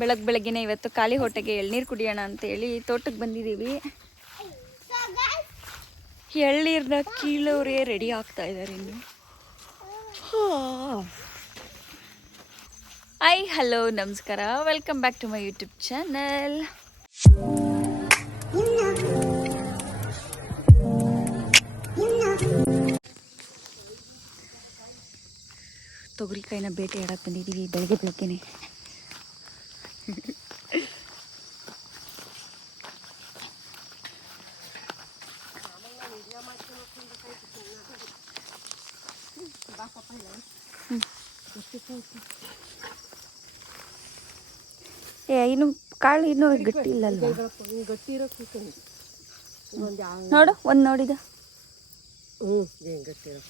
ಬೆಳಗ್ ಬೆಳಗ್ಗೆನೆ ಇವತ್ತು ಖಾಲಿ ಹೊಟ್ಟೆಗೆ ಎಳ್ನೀರು ಕುಡಿಯೋಣ ಅಂತೇಳಿ ತೋಟಕ್ಕೆ ಬಂದಿದ್ದೀವಿ. ಎಳ್ನೀರನ್ನ ಕೀಳೋರೇ ರೆಡಿ ಆಗ್ತಾ ಇದ್ದಾರೆ ಇನ್ನು. ಐ ಹಲೋ ನಮಸ್ಕಾರ. Welcome back to my YouTube channel ತೊಗರಿಕಾಯಿನ ಬೇಟೆ ಆಡಕ್ಕೆ ಬಂದಿದ್ದೀವಿ ಬೆಳಗ್ಗೆ ಬೆಳಗ್ಗೆನೆ. ಏ ಇನ್ನು ಕಾಳು ಇನ್ನೂ ಗಟ್ಟಿ ಇಲ್ಲಲ್ವಾ? ಗಟ್ಟಿ ಇರೋ ನೋಡು ಒಂದು ನೋಡಿದ. ಹ್ಞೂ ಗಟ್ಟಿ ಇರೋ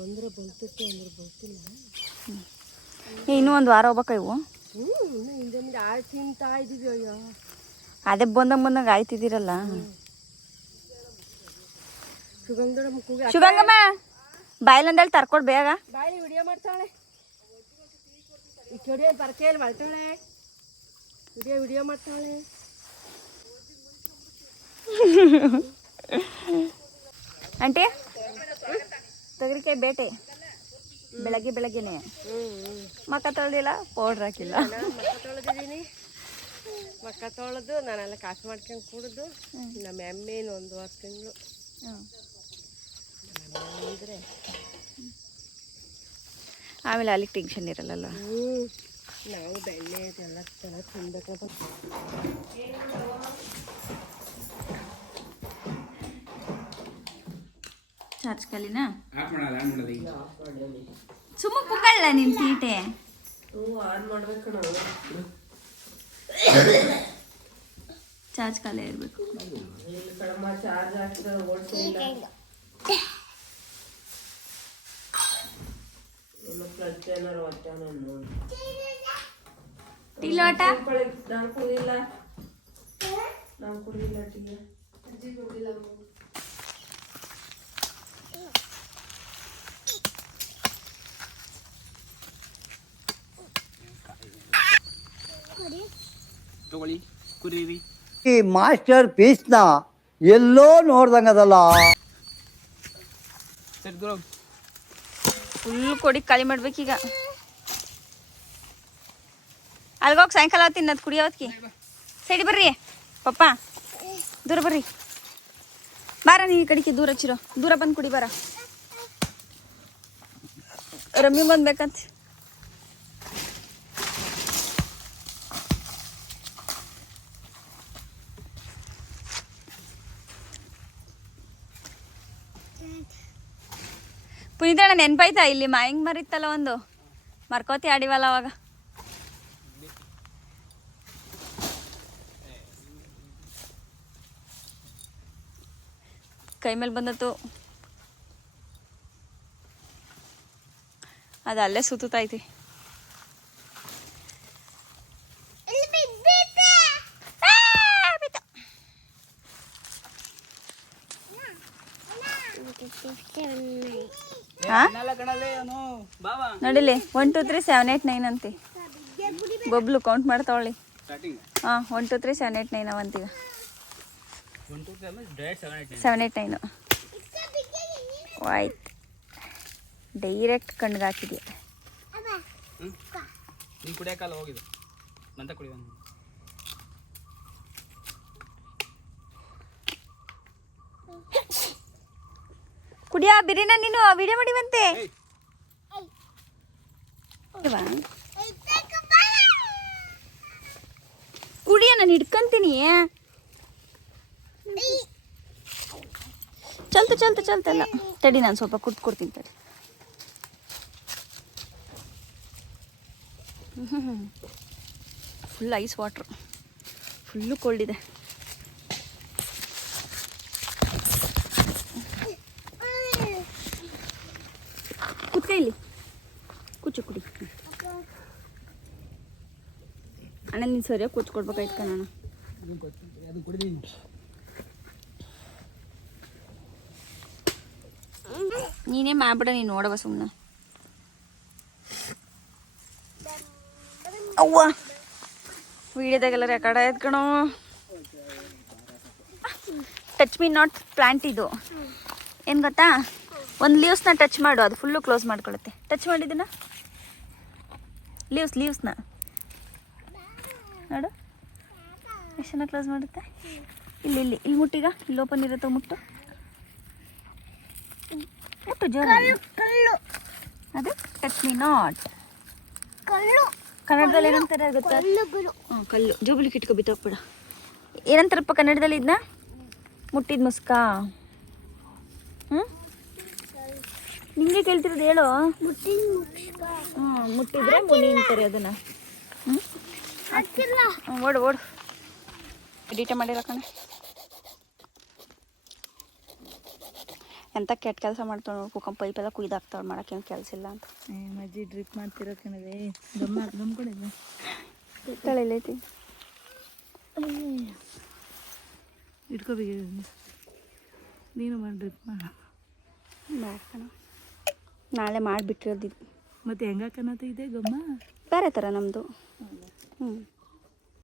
ಒಂದ್ರೆ ಬಲ್ತಿತ್ತು ಒಂದ್ರ ಬಲ್ತಿಲ್ಲ. ಏ ಇನ್ನೂ ಒಂದು ವಾರ ಹೋಗ್ಬೇಕು ಇವು. ಹ್ಞೂ ಇನ್ನು ಹಿಂದೆ ಮುಂದೆ ಆಳು ತಿಂತಾ ಇದೀವಿ ಅಯ್ಯೋ. ಅದೇ ಬಂದಂಗೆ ಬಂದಂಗೆ ಆಯ್ತಿದ್ದೀರಲ್ಲ. ಶುಭಂಗಮ್ಮ ಬಾಯ್ಲಂದಲ್ಲಿ ತರ್ಕೊಡ್ ಬೇಗ. ಬಾಯಿ ವಿಡಿಯೋ ಮಾಡ್ತಾಳೆ. ವಿಡಿಯೋ ವಿಡಿಯೋ ಮಾಡ್ತಾಳೆ. ಆಂಟಿ ತೊಗರಿಕಾಯಿ ಬೇಟೆ. ಬೆಳಗ್ಗೆ ಬೆಳಗ್ಗೆನೆ. ಮಕ್ಕ ತೊಳ್ದಿಲ್ಲ ಪೌಡ್ರ್ ಹಾಕಿಲ್ಲ. ಮಕ್ಕ ತೊಳೆದು ನಾನೆಲ್ಲ ಕಾಫಿ ಮಾಡ್ಕೊಂಡು ಕುಡಿದು ನಮ್ಮ ಎಮ್ಮೆನು ಒಂದುವರೆ ತಿಂಗಳು. ಅಂದರೆ ಇದ್ರೆ. ಆಮೇಲೆ ಅಲ್ಲಿಗೆ ಟೆನ್ಷನ್ ಇರಲ್ಲಲ್ಲ. ಹ್ಞೂ ನಾವು ಬೆಣ್ಣೆ ಎಲ್ಲ ಚೆನ್ನಾಗಿ ತಿನ್ಬೇಕು ಚಾರ್ಜ್ ಕಲಿನಾ ಸುಮ್ಮ ಕುಕ್ಕಲ್ಲ ನಿನ್ ತೀಟೆ ಹ್ಞೂ ಆನ್ ಮಾಡ್ಬೇಕು ಚಾರ್ಜ್ ಖಾಲಿ ಇರಬೇಕು. ಇಲ್ಲಿ ಕಡಮ ಚಾರ್ಜ್ ಹಾಕಿದ್ರೆ ಓಡಿಸಿಲ್ಲ ನಿಮ್ಮ ಕ್ಲಚ್ ಏನಾರು ಒಟ್ಟಾನ ನೋಡಿ ಟೀ ಲೋಟ? ನಾನು ಕುಡಿದಿಲ್ಲ ನಾನು ಕುಡಿದಿಲ್ಲ ಟೀ ತಗೊಳ್ಳಿ ಕುರೀರಿ ಈ ಮಾಸ್ಟರ್ ಪೀಸ್ನ ಎಲ್ಲೋ ನೋಡ್ದಂಗದಲ್ಲ. ಸರಿ ದೂರ ಹೋಗಿ. ಫುಲ್ ಕೊಡಿ ಖಾಲಿ ಮಾಡ್ಬೇಕೀಗ ಅಲ್ಗೋಗಿ ಸಾಯಂಕಾಲ ತಿನ್ನೋದು ಕುಡಿಯೋದ್ಕಿ ಸೈಡ್ ಬರ್ರಿ. ಪಪ್ಪ ದೂರ ಬರ್ರಿ. ಬಾರ ನೀ ಈ ಕಡೆಗೆ ದೂರ ಚಿರೋ ದೂರ ಬಂದು ಕುಡಿ ಬಾರ. ರಮ್ಮಿ ಬಂದ್ಬೇಕಂತ. ಪುನೀತಣ್ಣ ನೆನ್ಪಾಯ್ತಾ ಇಲ್ಲಿ ಮಾಯಂಗ್ ಮರಿತ್ತಲ್ಲ ಒಂದು? ಮರ್ಕೋತಿ ಆಡಿವಲ್ಲ ಅವಾಗ. ಕೈ ಮೇಲೆ ಬಂದತ್ತು ಅದು ಅಲ್ಲೇ ಸುತ್ತೈತಿ ನೋಡಿಲಿ. One two three seven eight nine ಅಂತಿ. ಬಬ್ಲು ಕೌಂಟ್ ಮಾಡ್ತಾವಳಿ ಸ್ಟಾರ್ಟಿಂಗ್ ಹಾಂ one two three seven eight nine ಅವಂತೀಗ seven eight nine ಆಯ್ತು ಡೈರೆಕ್ಟ್ ಕಣ್ಣಿಗೆ ಕುಡಿಯೋ ಬಿರಿನ ನೀನು ವಿಡಿಯೋ ಮಾಡಿ ಬಂತೆ ಇಲ್ವಾ? ಕುಡಿಯ ನಾನು ಹಿಡ್ಕೊಂತೀನಿ. ಚಲ್ತ ಚಲ್ತು ಚಲ್ತಲ್ಲ ತಡಿ ನಾನು ಸ್ವಲ್ಪ ಕುಟ್ ಕೊಡ್ತೀನಿ ತಡಿ. Full ice water full cold ಇದೆ. ಇಲ್ಲಿ ಕುಚ್ಚು ಕುಡಿ. ಅಣ್ಣ, ನೀನು ಸರಿಯಾಗಿ ಕಣಣ್ಣ ಅದು ಕುಡಿದೀನಿ ನೀನೇ ಮಾಡ್ಬಿಡ, ನೀನು ನೋಡವ ಸುಮ್ಮನೆ ಅವ್ವ. ವಿಡಿಯೋದಾಗೆಲ್ಲ ರೆಕಾರ್ಡ್ ಆಯ್ತು ಕಣೋ. ಟಚ್ ಮೀ ನಾಟ್ ಪ್ಲಾಂಟ್ ಇದು. ಏನು ಗೊತ್ತಾ? ಒಂದು ಲೀವ್ಸ್ನ ಟಚ್ ಮಾಡು ಅದು ಫುಲ್ಲು ಕ್ಲೋಸ್ ಮಾಡ್ಕೊಳುತ್ತೆ. ಟಚ್ ಮಾಡಿದ್ದೀನ ಲೀವ್ಸ್ ಲೀವ್ಸ್ನ ನೋಡು. ಎಷ್ಟು ಚೆನ್ನಾಗಿ ಕ್ಲೋಸ್ ಮಾಡುತ್ತೆ. ಇಲ್ಲಿ ಇಲ್ಲಿ ಇಲ್ಲಿ ಮುಟ್ಟಿಗ ಇಲ್ಲಿ ಓಪನ್ ಇರುತ್ತೆ ಮುಟ್ಟು? ಮುಟ್ಟು ಜೋರು ಅದು ಟಚ್ ಮೀ ನಾಟ್ ಕನ್ನಡದಲ್ಲಿ ಏನಂತಾರೆ ಗೊತ್ತಾ? ಹ್ಞೂ ಕಲ್ಲು. ಜೋಬುಲಿಗೆ ಇಟ್ಕೊ ಬಿತ್ತೋಗ್ಬೇಡ ಏನಂತಾರಪ್ಪ ಕನ್ನಡದಲ್ಲಿ ಇದನ್ನ? ಮುಟ್ಟಿದ ಮುಸ್ಕಾ. ಹ್ಞೂ? ನಿಂಗೆ ಕೇಳ್ತಿರೋದು ಹೇಳು. ಹ್ಞೂ ಮುಟ್ಟಿದ್ರೆ ಮುನಿ ಅಂತಾರೆ ಅದನ್ನ. ಹ್ಞೂ ಹ್ಞೂ ಓಡು ಓಡು. ಎಡಿಟ ಮಾಡಿರೋ ಕಣ. ಎಂತ ಕೆಟ್ಟ ಕೆಲಸ ಮಾಡ್ತಾಳೆ ಕುಕಂ ಪೈಪೆಲ್ಲ ಮಾಡಕ್ಕೆ ಮಾಡೋಕ್ಕೇನು ಕೆಲಸ ಇಲ್ಲ ಅಂತ. ಮಜ್ಜಿ ಡ್ರಿಪ್ ಮಾಡ್ತಿರೋ ಕಣವೆ. ಗಮ್ಮ ಗಮ್ ಕೊಡಿಲ್ಲ ತಳೆಲೈತಿ ಇಟ್ಕೋಬೇಕು ನೀನು ಮಾಡಿ ಡ್ರಿಪ್ ಮಾಡ. ಮಾಡ್ಕಣ. ನಾಳೆ ಮಾಡಿಬಿಟ್ಟಿರೋದು ಮತ್ತೆ ಹೆಂಗ ಕನ್ನತ ಇದೆ ಗಮ್ಮ? ಬೇರೆ ಥರ ನಮ್ಮದು ಹ್ಞೂ